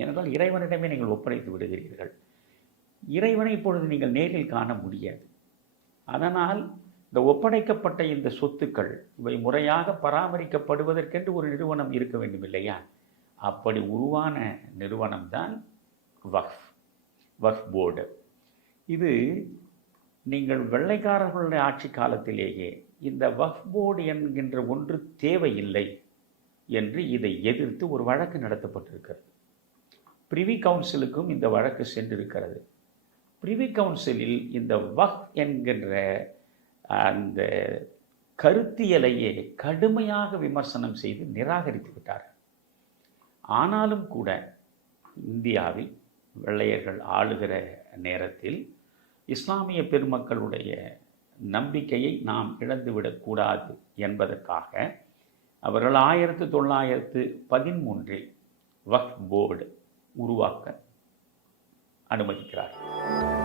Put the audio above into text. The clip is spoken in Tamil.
ஏனென்றால் இறைவனிடமே நீங்கள் ஒப்படைத்து விடுகிறீர்கள். இறைவனை இப்பொழுது நீங்கள் நேரில் காண முடியாது. அதனால் இந்த ஒப்படைக்கப்பட்ட இந்த சொத்துக்கள் இவை முறையாக பராமரிக்கப்படுவதற்கென்று ஒரு நிறுவனம் இருக்க வேண்டும் இல்லையா? அப்படி உருவான நிறுவனம்தான் வக்ஃப் போர்டு. இது நீங்கள் வெள்ளைக்காரர்களுடைய ஆட்சி காலத்திலேயே இந்த வக்ஃப் போர்டு என்கின்ற ஒன்று தேவையில்லை என்று இதை எதிர்த்து ஒரு வழக்கு நடத்தப்பட்டிருக்கிறது. பிரிவி கவுன்சிலுக்கும் இந்த வழக்கு சென்றிருக்கிறது. பிரிவி கவுன்சிலில் இந்த வக்ஃப் என்கின்ற அந்த கருத்தியலையே கடுமையாக விமர்சனம் செய்து நிராகரித்து விட்டார்கள். ஆனாலும் கூட இந்தியாவில் வெள்ளையர்கள் ஆளுகிற நேரத்தில் இஸ்லாமிய பெருமக்களுடைய நம்பிக்கையை நாம் இழந்துவிடக்கூடாது என்பதற்காக அவர்கள் 1913 வக்ஃப் போர்டு உருவாக்க அனுமதிக்கிறார்கள்.